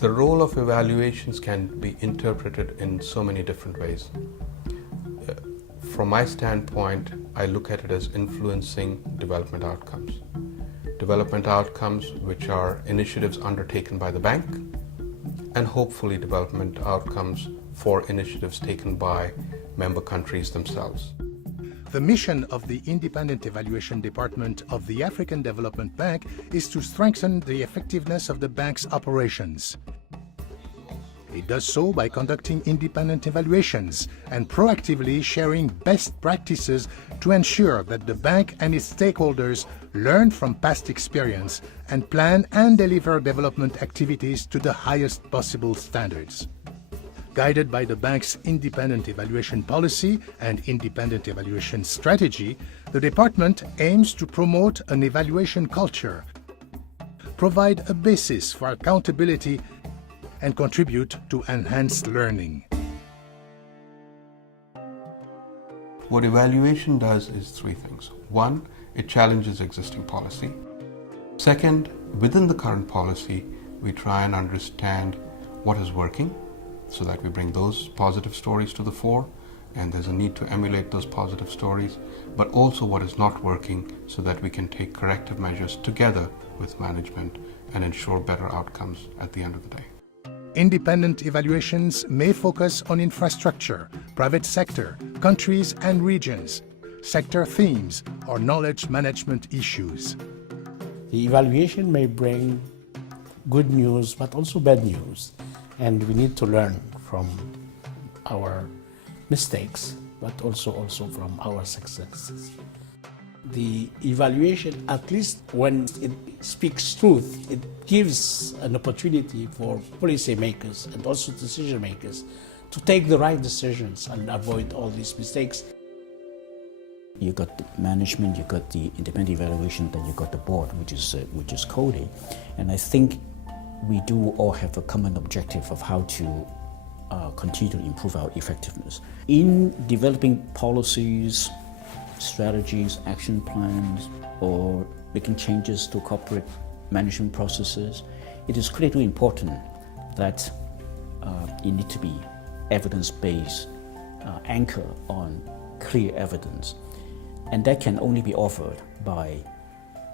The role of evaluations can be interpreted in so many different ways. From my standpoint, I look at it as influencing development outcomes. Development outcomes which are initiatives undertaken by the bank, and hopefully development outcomes for initiatives taken by member countries themselves. The mission of the Independent Evaluation Department of the African Development Bank is to strengthen the effectiveness of the bank's operations. It does so by conducting independent evaluations and proactively sharing best practices to ensure that the bank and its stakeholders learn from past experience and plan and deliver development activities to the highest possible standards. Guided by the bank's independent evaluation policy and independent evaluation strategy, the department aims to promote an evaluation culture, provide a basis for accountability, and contribute to enhanced learning. What evaluation does is three things. One, it challenges existing policy. Second, within the current policy, we try and understand what is working so that we bring those positive stories to the fore, and there's a need to emulate those positive stories, but also what is not working so that we can take corrective measures together with management and ensure better outcomes at the end of the day. Independent evaluations may focus on infrastructure, private sector, countries and regions, sector themes, or knowledge management issues. The evaluation may bring good news, but also bad news. And we need to learn from our mistakes, but also from our successes. The evaluation, at least when it speaks truth, it gives an opportunity for policymakers and also decision makers to take the right decisions and avoid all these mistakes. You got the management, you got the independent evaluation, then you got the board, which is coded. And I think we do all have a common objective of how to continue to improve our effectiveness. In developing policies, strategies, action plans, or making changes to corporate management processes, it is critically important that it needs to be evidence-based, anchor on clear evidence. And that can only be offered by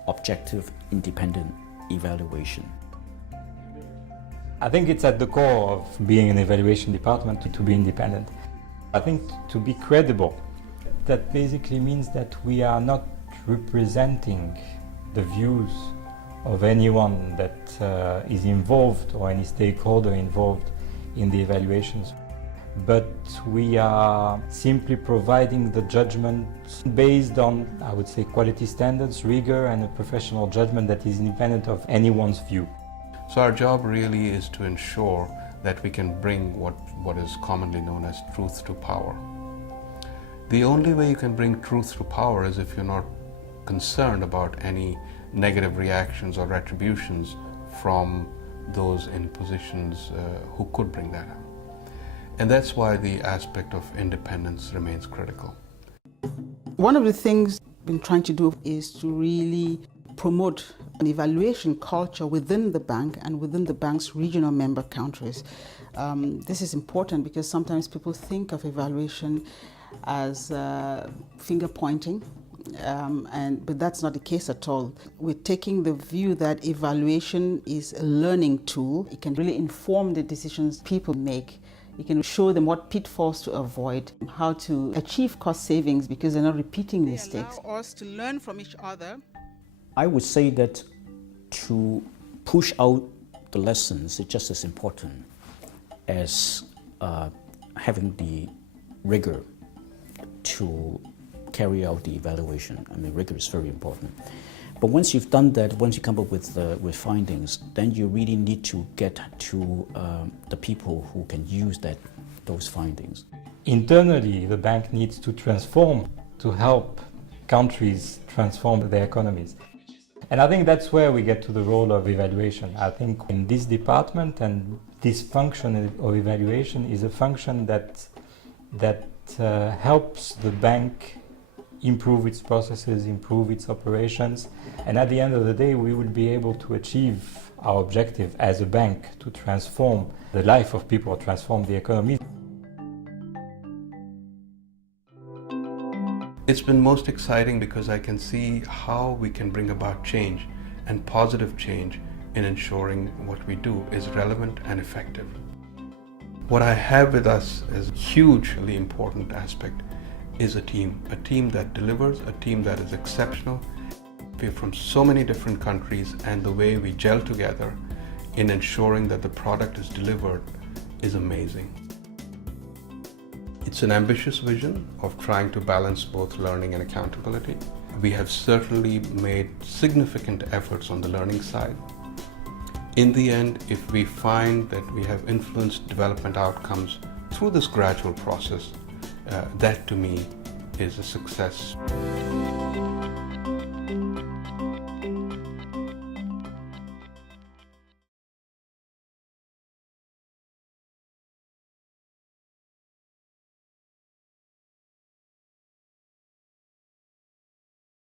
objective, independent evaluation. I think it's at the core of being an evaluation department to be independent. I think to be credible, that basically means that we are not representing the views of anyone that is involved or any stakeholder involved in the evaluations. But we are simply providing the judgment based on, I would say, quality standards, rigor, and a professional judgment that is independent of anyone's view. So our job really is to ensure that we can bring what is commonly known as truth to power. The only way you can bring truth to power is if you're not concerned about any negative reactions or retributions from those in positions who could bring that up. And that's why the aspect of independence remains critical. One of the things we've been trying to do is to really promote an evaluation culture within the bank and within the bank's regional member countries. This is important because sometimes people think of evaluation as finger pointing, but that's not the case at all. We're taking the view that evaluation is a learning tool. It can really inform the decisions people make. It can show them what pitfalls to avoid, how to achieve cost savings because they're not repeating mistakes. Allow us to learn from each other. I would say that to push out the lessons is just as important as having the rigor to carry out the evaluation. I mean, rigor is very important. But once you've done that, once you come up with findings, then you really need to get to the people who can use those findings. Internally, the bank needs to transform to help countries transform their economies. And I think that's where we get to the role of evaluation. I think in this department, and this function of evaluation is a function that helps the bank improve its processes, improve its operations, and at the end of the day we will be able to achieve our objective as a bank to transform the life of people, transform the economy. It's been most exciting because I can see how we can bring about change and positive change in ensuring what we do is relevant and effective. What I have with us as a hugely important aspect is a team that delivers, a team that is exceptional. We're from so many different countries, and the way we gel together in ensuring that the product is delivered is amazing. It's an ambitious vision of trying to balance both learning and accountability. We have certainly made significant efforts on the learning side. In the end, if we find that we have influenced development outcomes through this gradual process, that to me is a success.